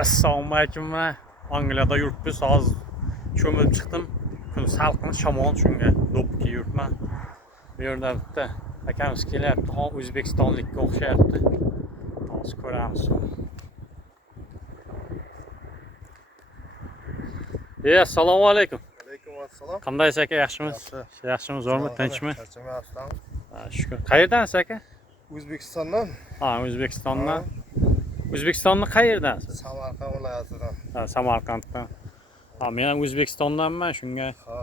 Assalomu alaykum. Angliyada yuribmiz. Hozir cho'milib chiqdim. Kun salqin, shamol shunga do'ppi yuribman. Bu yerda bitta akamiz kelyapti. O'zbekistonlikka o'xshayapti. Hozir ko'ramiz. Assalomu alaykum. Alaykum assalom. Qandaysiz aka, yaxshimiz? Yaxshimiz, zo'rmi, tinchmi? Charchamayapsan? Shukr. Qayerdansiz aka? O'zbekistondan. O'zbekistondan. O'zbekistonni qayerdansiz? Samarqand viloyatidan. Samarqanddan. Men ham O'zbekistondanman, shunga. Ha.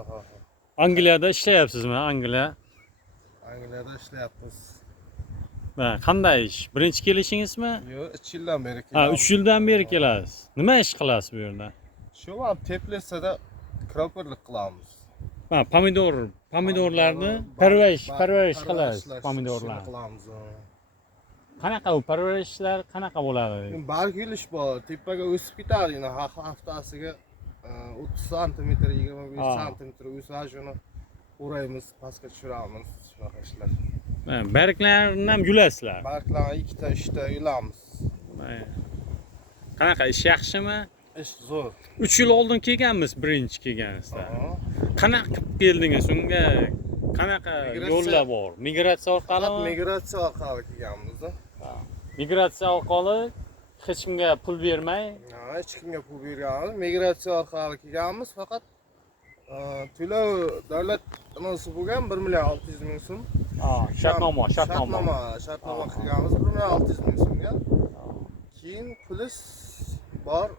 Angliyada ishlayapsizmi? Angliyada ishlayapmiz. Qanday ish? Birinchi kelishingizmi? Yo'q, 3 yildan beri kelamiz. 3 yildan beri kelasiz. Nima ish qilasiz bu yerda? Shu ham Teplitsada kroperlik qilamiz. Pomidorlarni parvarish qilasiz, pomidorlarni. qilamiz. Qanaqa u parvarishlar qanaqa bo'ladi? Bargilish bor, tepaga o'sib ketadi, yana haftasiga 30 sm, 25 sm o'sa shuni o'raymiz, pastga tushiramiz, shunaqa ishlar. Barglarni ham yulasizlar. Barglarni 2-3ta yulamiz. Qanaqa ish yaxshimi? Ish zo'r. 3 yil oldin kelganmiz, birinchi kelganingizda. Qanaqa qilib keldingiz? Unga qanaqa yo'llar bor? Migratsiya orqali? Migratsiya orqali kelganmiz. Migratsiya orqali hech kimga pul bermay? Hech kimga pul berganmiz. Migratsiya orqali kelganmiz, faqat to'lov davlat nasi bo'lgan 1.600.000 so'm. Shartnoma qilganmiz 1.600.000 so'mga. Keyin pulus bor,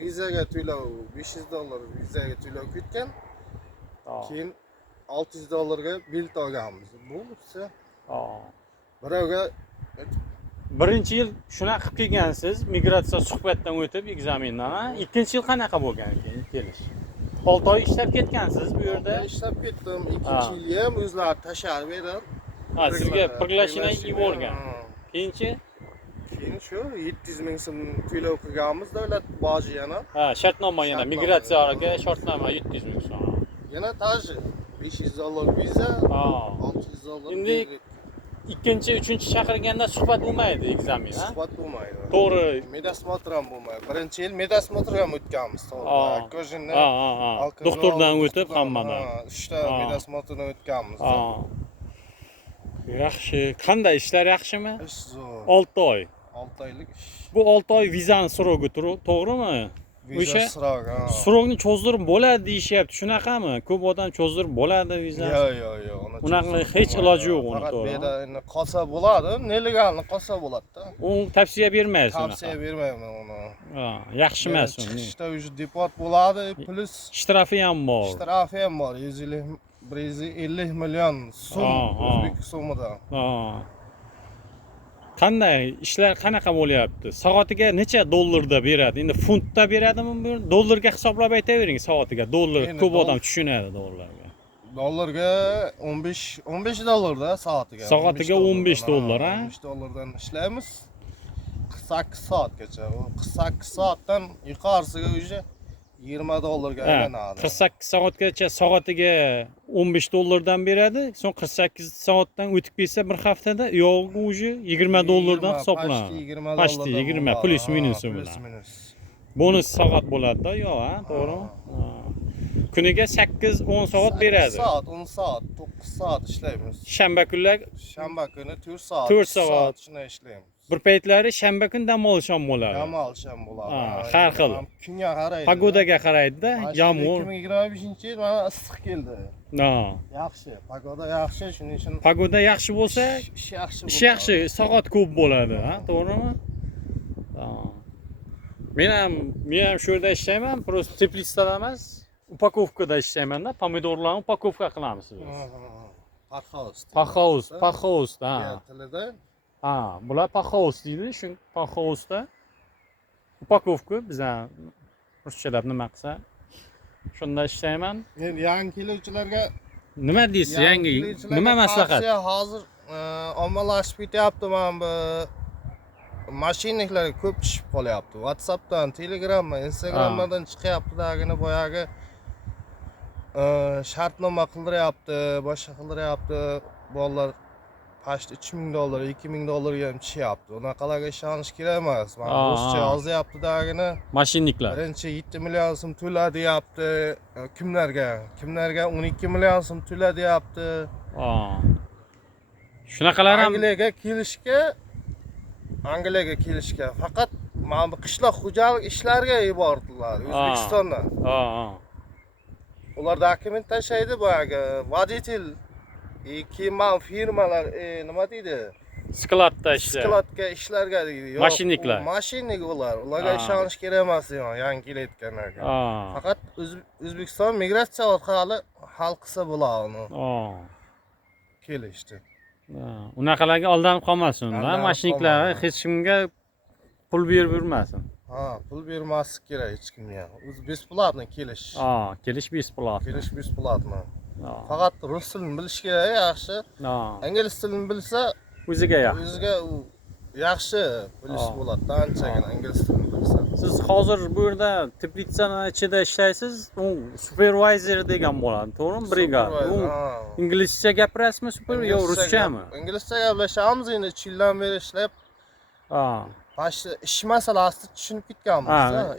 vizaga to'lov $500 vizaga to'lov ketgan. Keyin $600 bilet olganmiz. Bu bo'lsa, birovga birinchi yil shunaqa qilib kelgansiz, migratsiya suhbatdan o'tib ekzamendan. Ikkinchi yil qanaqa bo'lgan keyin kelish? 6 oy ishlab ketgansiz bu yerda. Ishlab ketdim. Ikkinchi yilga ham o'zlari tashar berdi. Sizga приглашение yuborgan. Keyinchi keyin shu 700.000 so'm to'lov qilganmiz davlat boji yana. Shartnoma yana migratsiyaga shartnoma 700.000 so'm. Yana taji $500 viza, $600. Endi ikkinchi, uchinchi chaqirganda suhbat bo'lmaydi ekzamen, ha? Suhbat bo'lmaydi. To'g'ri. Medosmotr ham bo'lmaydi. Birinchi yil medosmotr ham o'tganmiz, to'g'ri. Ko'jinni doktordan o'tib hammadan. 3 ta medosmotrni o'tganmiz. Yaxshi. Qanday ishlar yaxshimi? Ish zo'r. 6 oy. 6 oylik ish. Bu 6 oy vizani so'rogi to'g'rimi? O'sha so'rog'ni cho'zdirib bo'ladi deyishyapti. Shunaqami? Ko'p odam cho'zdirib bo'ladi vizani. Yo'q. Unaqa hech iloji yo'q uni, to'g'ri. Faqat bu yerda qolsa bo'ladi, nelegalni qolsa bo'ladi-da. Uni tavsiya bermaysiz. Tavsiya bermayman uni. Yaxshi emas uni. Chiqishda o'sha deport bo'ladi, plus shtrafi ham bor. Shtrafi ham bor. 150 million so'm o'zbek so'midan. Qanday ishlar qanaqa bo'lyapti? Soatiga necha dollarda beradi? Endi funtda beradimi bu? Dollarga hisoblab aytavering soatiga. Dollar ko'p odam tushunadi dollarga. Dollarga $15 soatiga. Soatiga $15, ha? $15 ishlaymiz. 48 soatgacha. 48 soatdan yuqorisiga o'sha $20 aylanadi. 48 soatgacha soatiga $15 beradi. So'ng 48 soatdan o'tib ketsa bir haftada yo'g'i o'zi $20 hisoblanadi. Pasti 20 plus minus bilan. Bonus soat bo'ladi-da, yo'q, ha, to'g'rimi? Kuniga 8-10 soat beradi. 10 soat, 9 soat ishlaymiz. Shanba kunlar, shanba kuni 4 soat. 4 soat shuni ishlaymiz. Bir paytlari shanba kun dam olish ham bo'ladi. Dam olish ham bo'ladi. Har xil. Kunga qaraydi. Pagodaga qaraydi-da, yomg'ir. 2025-yil mana issiq keldi. Yaxshi, pagoda yaxshi, shuning uchun. Pagoda yaxshi bo'lsa, ish yaxshi, soat ko'p bo'ladi, ha, to'g'rimi? Men ham shu yerda ishlayman, просто teplitsada emas, upakovkada ishlayman-da, pomidorlarni upakovka qilamiz biz. Paxovs, ha. Tilida Bular paxovs deydi, shu paxovsda upakovka bizlar ruschalab nima qilsa, shunda ishlayman. Endi yangi keluvchilarga nima deysiz? Yangi nima maslahat? Hozir ommalashib ketyapti, mana bu mashinniklar ko'p tushib qolyapti. WhatsAppdan, Telegramdan, Instagramdan chiqyapti-dagina boyagi shartnoma qildiryapti, boshqa qildiryapti. Bolalar Paşta $3000, $2000 ham tushyapti. Unaqalarga ishonish kerak emas. Mana Aa, ruscha aa. yozyapti dagini. Mashinniklar. Birinchi 7 million so'm to'la deyapti. Kimlarga 12 million so'm to'la deyapti. Shunaqalar ham Angliyaga kelishga faqat mana bu qishloq xo'jalik ishlariga yubordilar O'zbekistondan. Ular dokument tashlaydi boyagi voditelь keyin firmalar nima deydi? skladda ishlar. Skladga ishlarga deydi. Yo'q, Mashinniklar. Mashinnik ular. Ularga ishonish kerak emas, yangi kelayotganlarga. Faqat O'zbekiston migratsiya orqali hal qilsa bo'ladi. Kelishdi. Unaqalarga aldanib qolmasin, mashinniklar hech kimga pul berib yurmasin. Pul bermaslik kerak hech kimga. O'zi besplatno kelish. Kelish besplatno. Kelish besplatno. Faqat rus tilini bilish kerak, yaxshi. Ingliz tilini bilsa, o'ziga yaxshi. O'ziga yaxshi bilish bo'ladi, anchagina ingliz tilini bilsa. Siz hozir bu yerda Teplitsani ichida ishlaysiz, u supervisor degan bo'ladi, to'g'rimi? Brigada. U inglizcha gapirasizmi, yo ruschami? Inglizcha gaplashamiz, endi 3 yildan beri ishlab. Başta ish masalasini tushunib ketganmiz.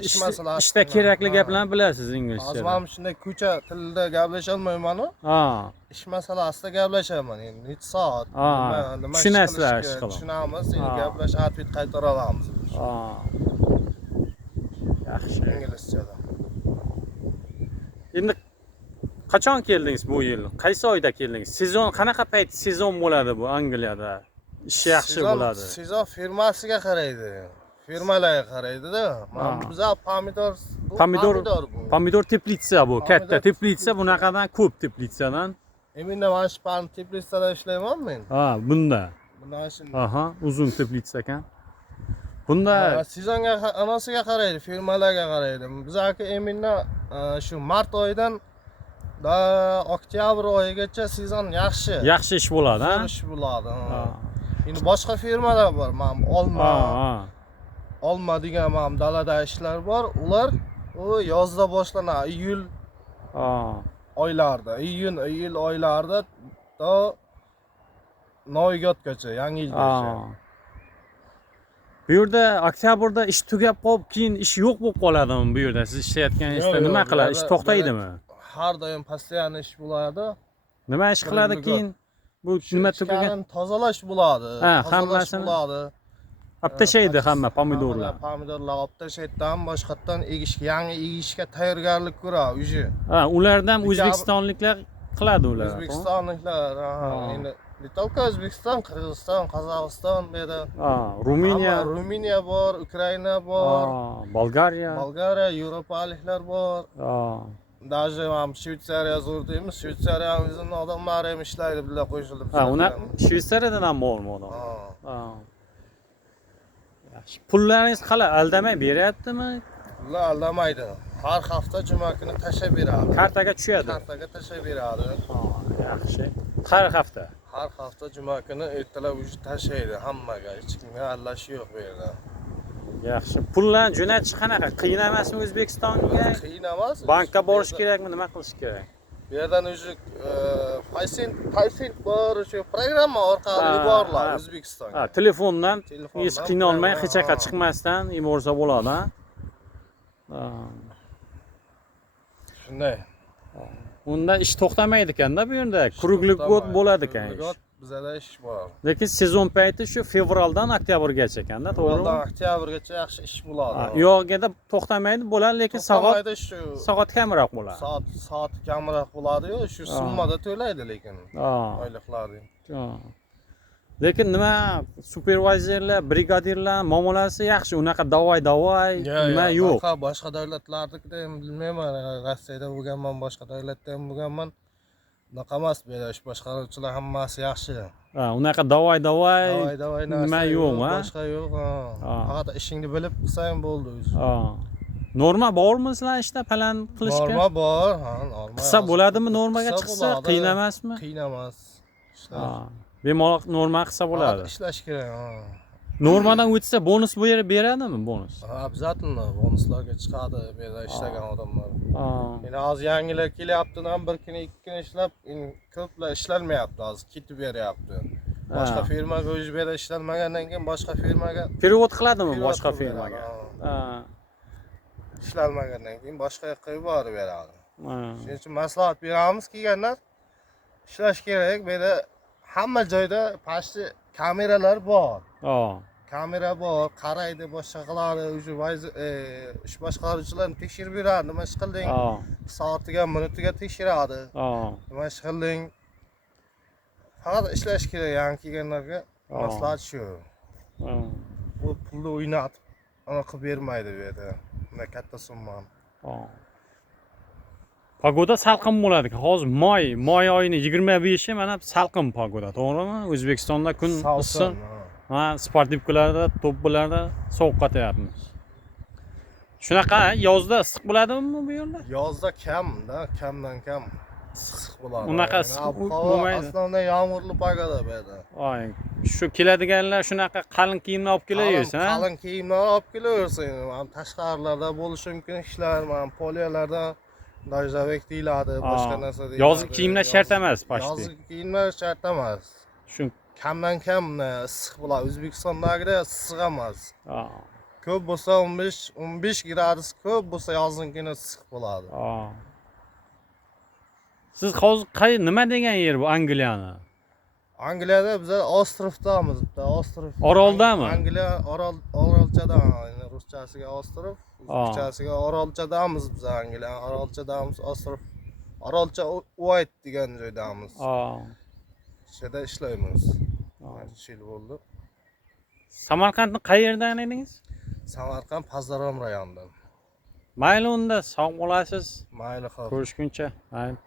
Ish masalasi. Ishda kerakli gaplarni bilasiz inglizcha. Hozir men shunday ko'cha tilida gaplasha olmayman-ku. Ish masalasida gaplashaman endi. Necha soat, nima tushunasizlar ish qilib. Tushunamiz, endi gaplash, atvet qaytara olamiz. Yaxshi. Inglizchada. Endi qachon keldingiz bu yil? Qaysi oyda keldingiz? Sezon qanaqa payt sezon bo'ladi bu Angliyada? Ish yaxshi bo'ladi. Sezon firmasiga qaraydi. Firmalarga qaraydi-da. Mana biz pomidor teplitsa bu. Katta teplitsa bunaqadan ko'p teplitsadan. Eminda mana shu teplitsada ishlayman men. Bunda. Bunda shunday. Uzun teplitsa ekan. Bunda sezonga anosiga qaraydi, firmalarga qaraydi. Biz aka eminda shu mart oyidan oktyabr oyigacha sezon yaxshi. Yaxshi ish bo'ladi, Ish bo'ladi. Endi boshqa firmalar bor. Mana Olma degan mana dalada ishlar bor. Ular yozda boshlanadi, iyul oylarida, iyul oylarida to Noygodgacha, Yangi yilgacha. Bu yerda oktyabrda ish tugab qolib, keyin ish yo'q bo'lib qoladimi bu yerda? Siz ishlayotganingizda nima qiladi? Ish to'xtaydimi? Har doim постоянно ish bo'ladi. Nima ish qiladi keyin? Bu nima tugagan? Tozalash bo'ladi. Hammasini bo'ladi. olib tashlaydi hamma pomidorlar. Pomidorlar olib tashlaydidan boshqatdan yangi egishga tayyorgarlik ko'radi уже. Ulardan o'zbekistonliklar qiladi ular. O'zbekistonliklar, endi не только O'zbekiston, Qirg'iziston, Qozog'iston, bu yerda Ruminiya bor, Ukraina bor, Bolgariya, Yevropaliklar bor. Даже ham Shvetsariya zo'r deymiz. Shvetsariya o'zining odamlari ham ishlaydi, bizlar qo'shilib. Ular Shvetsariyadan ham bormi odam? Yaxshi. Pullaringiz qalay? Aldamay beryaptimi? Ular aldamaydi. Har hafta juma kuni tashlab beradi. Kartaga tushadi. Kartaga tashlab beradi. Yaxshi. Har hafta. Har hafta juma kuni ertalab tashlaydi hammaga. Hech kimga allashi yo'q bu yerda. Yaxshi. Pullarni jo'natish qanaqa? Qiyin emasmi O'zbekistonga? Qiyin emas. Bankka borish kerakmi? Nima qilish kerak? Bu yerdan o'zi paysent bor, shu programma orqali yuboriladi O'zbekistonga. Telefondan hech qiynalmay, hech yoqqa chiqmasdan yuborsa bo'ladi, Shunday. Unda ish to'xtamaydi ekanda bu yerda. Quruqlik bo'ladi ekan. Bizada ish bor. Lekin sezon payti shu fevraldan oktyabrgacha ekanda, to'g'rimi? Fevraldan oktyabrgacha yaxshi ish bo'ladi. Uyog'ida to'xtamaydi bo'ladi, lekin soat kamroq bo'ladi. Soat kamroq bo'ladi-yu, shu summada to'laydi lekin. Oyliqlarni. Lekin nima supervizorlar, brigadirlar muomalasi yaxshi, unaqa davoy nima yo'q. Boshqa davlatlardagida ham bilmayman, Rossiyada bo'lganman, boshqa davlatda ham bo'lganman. Unaqa emas, bu yerda ish boshqaruvchilar hammasi yaxshi. Unaqa davoy nima yo'q, boshqa yo'q. Faqat ishingni bilib qilsang bo'ldi o'zi. Norma bormi sizlar ishda plan qilishga? Norma bor, norma. Qilsa bo'ladimi, normaga chiqsa? Qiyin emasmi? Qiyin emas. Bemalol norma qilsa bo'ladi. Ishlash kerak. Normadan o'tsa bonus beradimi, bonus? Обязательно bonuslarga chiqadi bu yerda ishlagan odamlar. Endi hozir yangilar kelyapti, bir kun, ikki kun ishlab, ko'plar ishlanmayapti hozir, ketib beryapti. Boshqa firmaga o'zi berib ishlanmagandan keyin boshqa firmaga Perevod qiladimi Perevod boshqa qilib firmaga? beradi, Ha. ishlanmagandan keyin boshqa yoqqa yuborib beradi. Ha. Shuning uchun maslahat beramiz kelganlar ishlash kerak. Bu yerda hamma joyda pashti kameralar bor. Ha. Kamera bor, qaraydi, boshqa qiladi, o'sha ish boshqaruvchilarni tekshirib yuradi, nima ish qilding? Ha. Soatiga, minutiga tekshiradi. Ha. Nima ish qilding? Faqat ishlash kerak, yangi kelganlarga maslahat shu. Ha. Bu pulni o'ynatib, ana qilib bermaydi bu yerda. Bunday katta summani. Ha. Pagoda salqin bo'ladi. Hozir may oyining 25-i mana salqin pagoda, to'g'rimi? O'zbekistonda kun issiq. Ha, sportivkalarda, to'plarda sovuq qotyapmiz. Shunaqa yozda issiq bo'ladimi bu yerda? Yozda kamda, kamdan kam issiq bo'ladi. Unaqa issiq bo'lmaydi. Aslida yomg'irli pagoda bu yerda. Ay, shu keladiganlar shunaqa qalin kiyimni olib kelaversin, ha? Qalin kiyimlar olib kelaversin. Mana tashqarilarda bo'lishi mumkin ishlar, mana poliyalarda dojavek deyiladi, boshqa narsa deyiladi. Yozgi kiyimlar shart emas, pashti. Yozgi kiyimlar shart emas. Shu Kamdan kam issiq bo'ladi. O'zbekistondagidek issiq emas. ha. Ko'p bo'lsa 15 gradus, ko'p bo'lsa yozinkina issiq bo'ladi. Ha. Siz hozir nima degan yer bu Angliyani? Angliyada biz ostrovdamiz, bitta ostrov. Oroldami? Angliya orolchada, yani ruschasiga ostrov, o'zbekchasiga orolchadamiz biz Angliya, orolchadamiz ostrov. Orolcha White degan joydamiz. Ha. Shu yerda ishlaymiz. 3 yil bo'ldi. Samarqandni qayerdan edingiz? Samarqand Pazarom rayonidan. Mayli unda sog' bo'lasiz. Mayli xo'p. Ko'rishguncha. Mayli.